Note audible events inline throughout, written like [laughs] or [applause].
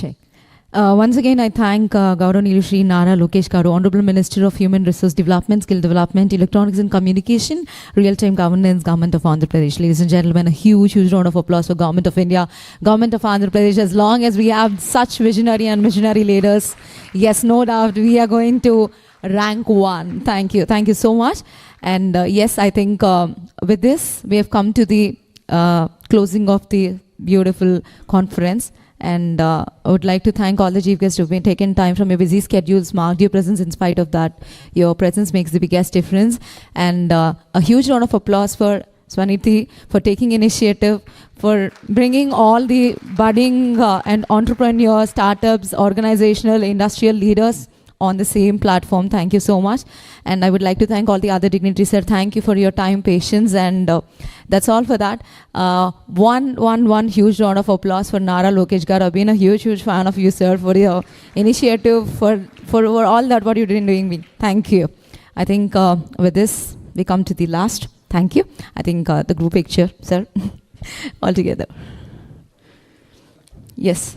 Check. Uh, once again, I thank uh, Gaurav Shri Nara Lokesh Garu, Honorable Minister of Human Resource Development, Skill Development, Electronics and Communication, Real-Time Governance, Government of Andhra Pradesh. Ladies and gentlemen, a huge, huge round of applause for Government of India, Government of Andhra Pradesh. As long as we have such visionary and missionary leaders, yes, no doubt, we are going to rank one. Thank you. Thank you so much. And uh, yes, I think um, with this, we have come to the uh, closing of the beautiful conference. And uh, I would like to thank all the chief guests who've been taken time from your busy schedules, marked your presence. In spite of that, your presence makes the biggest difference. And uh, a huge round of applause for Swaniti for taking initiative, for bringing all the budding uh, and entrepreneur startups, organizational, industrial leaders on the same platform. Thank you so much. And I would like to thank all the other dignitaries, sir. Thank you for your time, patience, and uh, that's all for that. Uh, one, one, one huge round of applause for Nara Lokesh Gar. I've been a huge, huge fan of you, sir, for your initiative, for, for, for all that what you did in doing me. Thank you. I think uh, with this, we come to the last. Thank you. I think uh, the group picture, sir, [laughs] all together. Yes.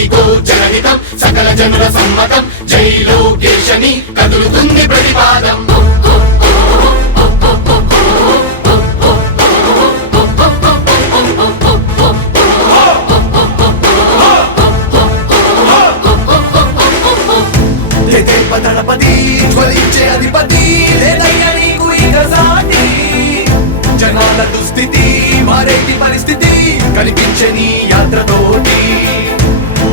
విజయం జనహితం సకల జనుల సమ్మతం. జై లోకేశని కదులుతుంది ప్రతిపాదం. దళపతి జ్వలించే అధిపతి లేదయ్యా నీకు ఇక సాటి. జనాల దుస్థితి మారేటి పరిస్థితి కనిపించే నీ యాత్రతోటి.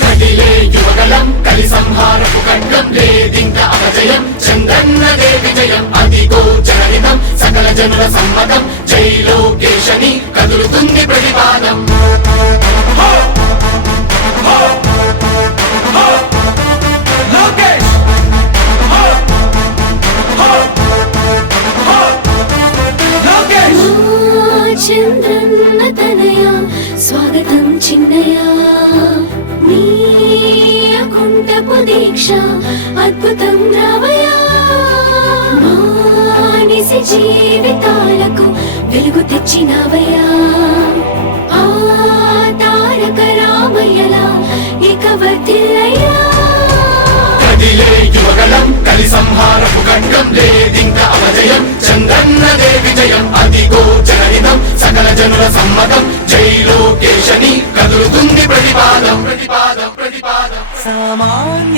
కదిలే యువగలం కలి సంహారపు ఖడ్గం లేదింక అపజయం చంద్రన్నదే విజయం అదిగో జనహితం సకల జనుల సమ్మతం కదులుతుంది ప్రతిపాదం. అకుంఠపు దీక్ష అద్భుతం రావయా మానిసి జీవితాలకు వెలుగు తెచ్చినవయ్యా. ఆ తారక రామయ్యలా ఇక వర్తిల్లయ్యా కదిలే కలి సంహారపు ఖడ్గం లేదింక అపజయం చంద్రన్నదే విజయం అదిగో జనహితం సకల జనుల సమ్మతం జై లోకేశని కదులుతుంది ప్రతిపాదం ప్రతిపాదం ప్రతిపాదం.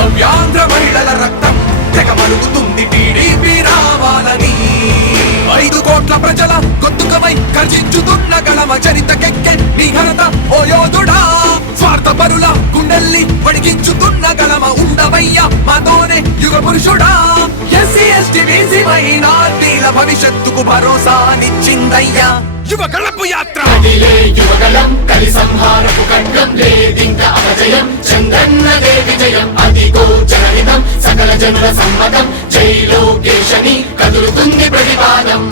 నవ్యాంధ్ర మహిళల రక్తం తెగ మరుగుతుంది టీడీపీ రావాలని. ఐదు కోట్ల ప్రజల గొంతుకమై గర్జించుతున్న గళమ చరితకెక్కె నీ ఘనత ఓ యోధుడా. స్వార్థ పరుల గుండెల్ని వడిగించుతున్న గళమ ఉండవయ్యా మాతోనే యుగ పురుషుడా. ఎస్సీ ఎస్టీ బీసీ మైనార్టీల భవిష్యత్తుకు భరోసానిచ్చిందయ్యా యువ కళపు యాత్ర. కదిలే యువగలం కలి సంహారపు ఖండం లేదింక అపజయం చంద్రన్నదే విజయం శాంతి గోచరహితం సకల జనుల సమ్మతం. జై లోకేశని కదులుతుంది ప్రతిపాదం.